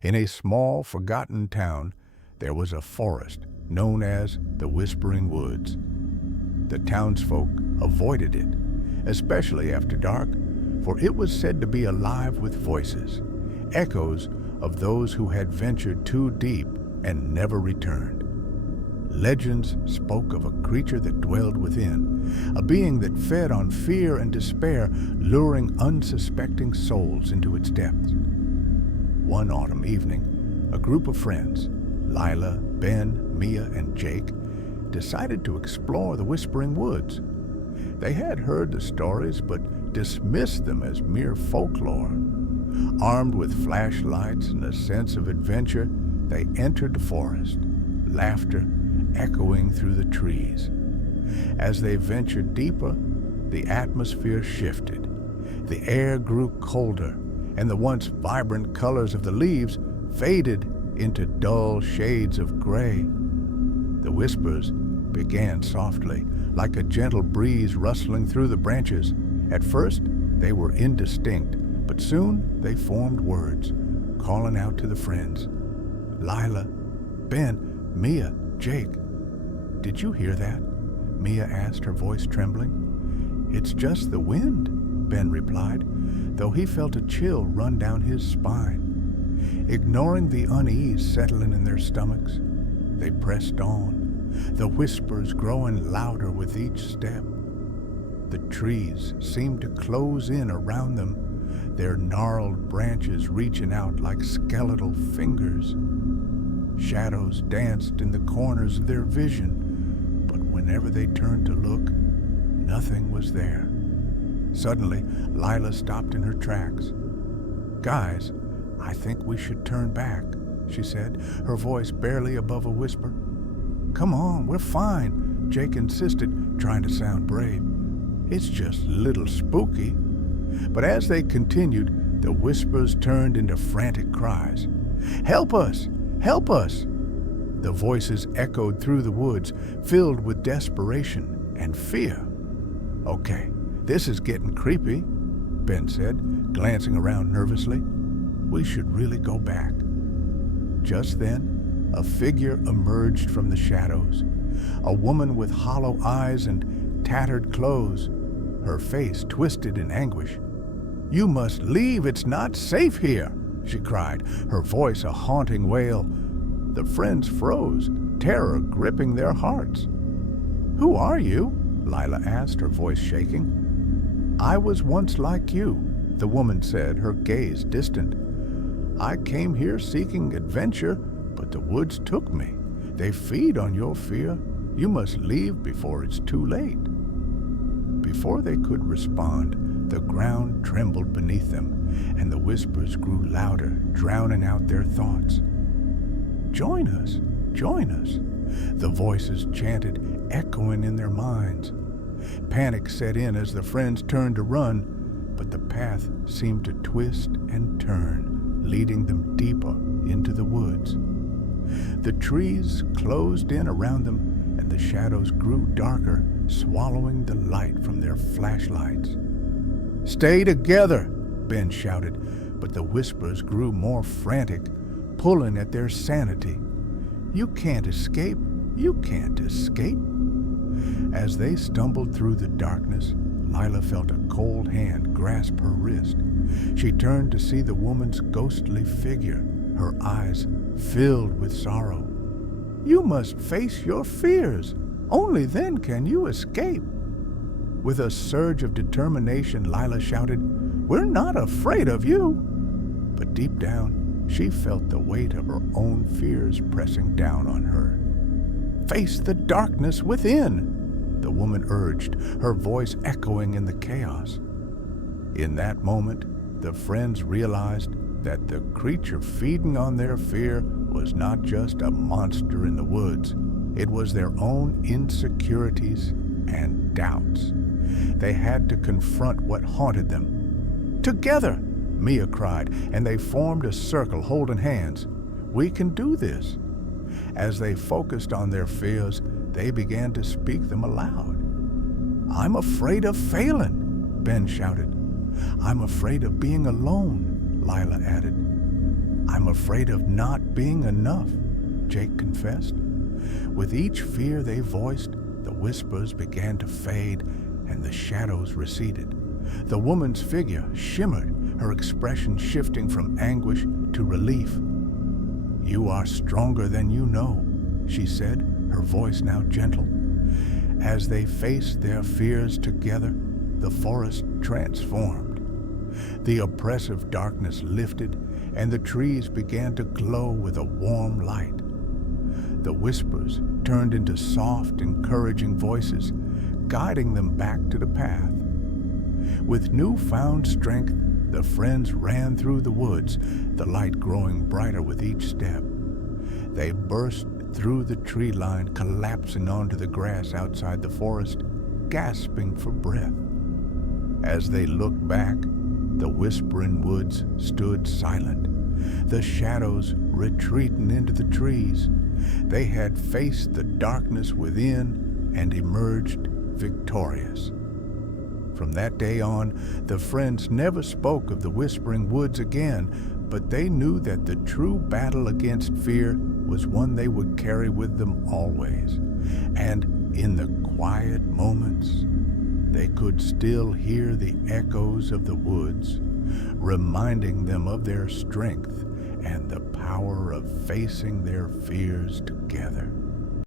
In a small, forgotten town, there was a forest known as the Whispering Woods. The townsfolk avoided it, especially after dark, for it was said to be alive with voices, echoes of those who had ventured too deep and never returned. Legends spoke of a creature that dwelled within, a being that fed on fear and despair, luring unsuspecting souls into its depths. One autumn evening, a group of friends, Lila, Ben, Mia, and Jake, decided to explore the Whispering Woods. They had heard the stories but dismissed them as mere folklore. Armed with flashlights and a sense of adventure, they entered the forest, laughter echoing through the trees. As they ventured deeper, the atmosphere shifted. The air grew colder, and the once vibrant colors of the leaves faded into dull shades of gray. The whispers began softly, like a gentle breeze rustling through the branches. At first, they were indistinct, but soon they formed words, calling out to the friends. Lila, Ben, Mia, Jake. Did you hear that? Mia asked, her voice trembling. It's just the wind, Ben replied, though he felt a chill run down his spine. Ignoring the unease settling in their stomachs, they pressed on, the whispers growing louder with each step. The trees seemed to close in around them, their gnarled branches reaching out like skeletal fingers. Shadows danced in the corners of their vision, but whenever they turned to look, nothing was there. Suddenly, Lila stopped in her tracks. Guys, I think we should turn back, she said, her voice barely above a whisper. Come on, we're fine, Jake insisted, trying to sound brave. It's just a little spooky. But as they continued, the whispers turned into frantic cries. Help us! Help us! The voices echoed through the woods, filled with desperation and fear. Okay, this is getting creepy, Ben said, glancing around nervously. We should really go back. Just then, a figure emerged from the shadows, a woman with hollow eyes and tattered clothes, her face twisted in anguish. You must leave, it's not safe here, she cried, her voice a haunting wail. The friends froze, terror gripping their hearts. Who are you? Lila asked, her voice shaking. I was once like you, the woman said, her gaze distant. I came here seeking adventure, but the woods took me. They feed on your fear. You must leave before it's too late. Before they could respond, the ground trembled beneath them, and the whispers grew louder, drowning out their thoughts. Join us, join us, the voices chanted, echoing in their minds. Panic set in as the friends turned to run, but the path seemed to twist and turn, leading them deeper into the woods. The trees closed in around them, and the shadows grew darker, swallowing the light from their flashlights. Stay together, Ben shouted, but the whispers grew more frantic, pulling at their sanity. You can't escape, you can't escape. As they stumbled through the darkness, Lila felt a cold hand grasp her wrist. She turned to see the woman's ghostly figure, her eyes filled with sorrow. You must face your fears. Only then can you escape. With a surge of determination, Lila shouted, We're not afraid of you. But deep down, she felt the weight of her own fears pressing down on her. Face the darkness within, the woman urged, her voice echoing in the chaos. In that moment, the friends realized that the creature feeding on their fear was not just a monster in the woods. It was their own insecurities and doubts. They had to confront what haunted them. Together, Mia cried, and they formed a circle holding hands. We can do this. As they focused on their fears, they began to speak them aloud. I'm afraid of failing, Ben shouted. I'm afraid of being alone, Lila added. "I'm afraid of not being enough," Jake confessed. With each fear they voiced, the whispers began to fade and the shadows receded. The woman's figure shimmered, her expression shifting from anguish to relief. "You are stronger than you know," she said, her voice now gentle. As they faced their fears together, the forest transformed. The oppressive darkness lifted, and the trees began to glow with a warm light. The whispers turned into soft, encouraging voices, guiding them back to the path. With newfound strength, the friends ran through the woods, the light growing brighter with each step. They burst through the tree line, collapsing onto the grass outside the forest, gasping for breath. As they looked back, the whispering woods stood silent, the shadows retreating into the trees. They had faced the darkness within and emerged victorious. From that day on, the friends never spoke of the whispering woods again, but they knew that the true battle against fear was one they would carry with them always. And in the quiet moments, they could still hear the echoes of the woods, reminding them of their strength and the power of facing their fears together.